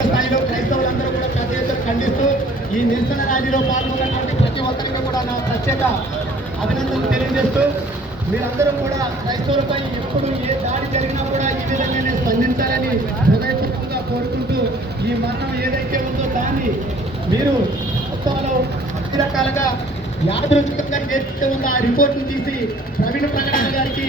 స్థాయిలో క్రైస్తవులందరూ కూడా పెద్ద ఎత్తున ఖండిస్తూ ఈ నిరసన ర్యాలీలో పాల్గొన్నటువంటి ప్రతి ఒక్కరికి కూడా నా ప్రత్యేక అభినందనలు తెలియజేస్తూ మీరందరూ కూడా క్రైస్తవులపై ఎప్పుడు ఏ దాడి జరిగినా కూడా ఈ విధంగానే స్పందించాలని హృదయపూర్వకంగా కోరుకుంటూ ఈ మరణం ఏదైతే ఉందో దాన్ని మీరు మొత్తంలో అన్ని రకాలుగా యాదృచ్ఛికంగా ఏదైతే ఉందో ఆ రిపోర్ట్ని తీసి ప్రవీణ్ ప్రకటన గారికి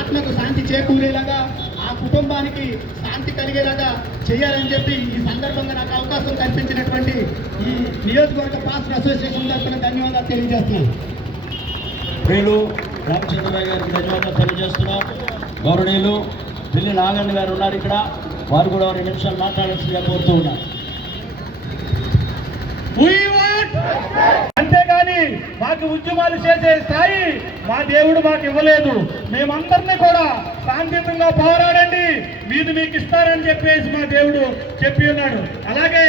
ఆత్మకు శాంతి చేకూరేలాగా ఆ కుటుంబానికి శాంతి కలిగేలాగా చేయాలని చెప్పి ఈ సందర్భంగా నాకు అవకాశం కల్పించినటువంటి ఈ నియోజకవర్గ పాస్టర్ అసోసియేషన్ తరఫున ధన్యవాదాలు తెలియజేస్తున్నాను. ప్రియులు రామచంద్రరావు గారికి ధన్యవాదాలు తెలియజేస్తున్నాం. గౌరవనీయులు పిల్లి నాగన్న గారు ఉన్నారు ఇక్కడ. వారు కూడా రెండు నిమిషాలు మాట్లాడాల్సిందిగా కోరుతూ ఉన్నారు. కానీ మాకు ఉద్యమాలు చేసే స్థాయి మా దేవుడు మాకు ఇవ్వలేదు. మేమందరినీ కూడా శాంతియుతంగా పోరాడండి. మీది మీకు ఇస్తారని చెప్పేసి మా దేవుడు చెప్పి ఉన్నాడు. అలాగే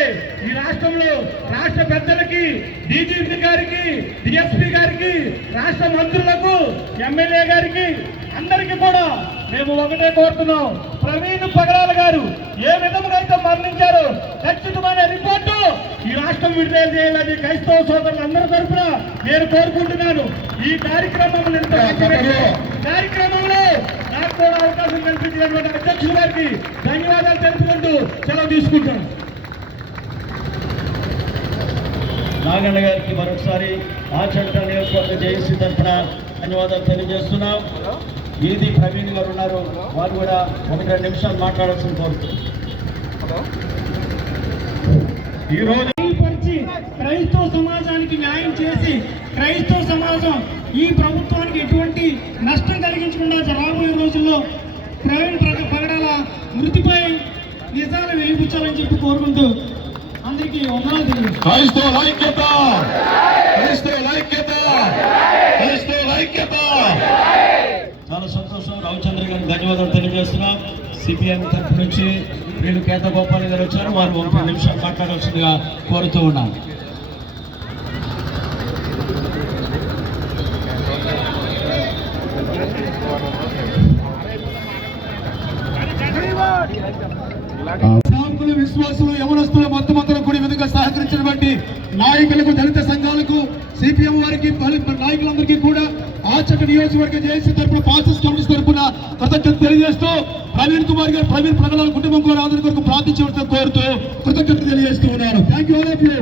ఈ రాష్ట్రంలో రాష్ట్ర పెద్దలకి డీజీపీ గారికి డిఎస్పీ గారికి రాష్ట్ర మంత్రులకు ఎమ్మెల్యే గారికి అందరికీ కూడా మేము ఒకటే కోరుతున్నాం. ప్రవీణ్ పగడాల గారు ఏ విధముగా అయితే మరణించారో ఖచ్చితమైన రాష్ట్రం విడుదల చేయాలని క్రైస్తవ సోదరులు అందరి తరఫున నేను కోరుకుంటున్నాను. ఈ కార్యక్రమం కార్యక్రమంలో నాకు కూడా అవకాశం కల్పించినటువంటి అధ్యక్షుల గారికి ధన్యవాదాలు తెలుపుకుంటూ సెలవు తీసుకుంటాను. నాగన్న గారికి మరొకసారి ఆచంట నియోజకవర్గ జేఏసీ తరఫున ధన్యవాదాలు తెలియజేస్తున్నాం. ఈది ప్రవీణ్ గారు ఉన్నారు. వారు కూడా ఒకటి రెండు నిమిషాలు మాట్లాడాల్సిన కోరుతున్నాం ఈ రోజు పరిచి క్రైస్తవ సమాజానికి న్యాయం చేసి క్రైస్తవ సమాజం ఈ ప్రభుత్వానికి ఎటువంటి నష్టం కలిగించకుండా రాబోయే రోజుల్లో ప్రవీణ్ ప్రగ- పగడాల మృతిపై నిజాలు వెలిపించాలని చెప్పి కోరుకుంటూ అందరికీ వందనాలు క్రైస్తవ ఐక్యత! చాలా సంతోషం. రామచంద్ర గారికి ధన్యవాదాలు తెలియజేస్తున్నాం. సిపిఎం తరఫు నుంచి వీళ్ళు కేత గోపాల్ గారు వచ్చారు. వారు ముప్పై నిమిషాలు మాట్లాడాల్సిందిగా కోరుతూ ఉన్నాను. సాంకులు విశ్వాసులు యవనస్తులు మొత్తం అందరూ కూడా విధంగా సహకరించిన బట్టి నాయకులకు దళిత సంఘాలకు సిపిఎం వారికి నాయకులందరికీ కూడా ఆచక నియోజకవర్గ జేఏసీ తరపున పాసెస్ కమిటీ తరపున కృతజ్ఞత తెలియజేస్తూ ప్రవీణ్ కుమార్ గారు ప్రవీణ్ ప్రజల కుటుంబం కూడా ఆదరణ కొరకు ప్రార్థించవలసిన కోరుతూ కృతజ్ఞత తెలియజేస్తూ ఉన్నారు. Thank you all of you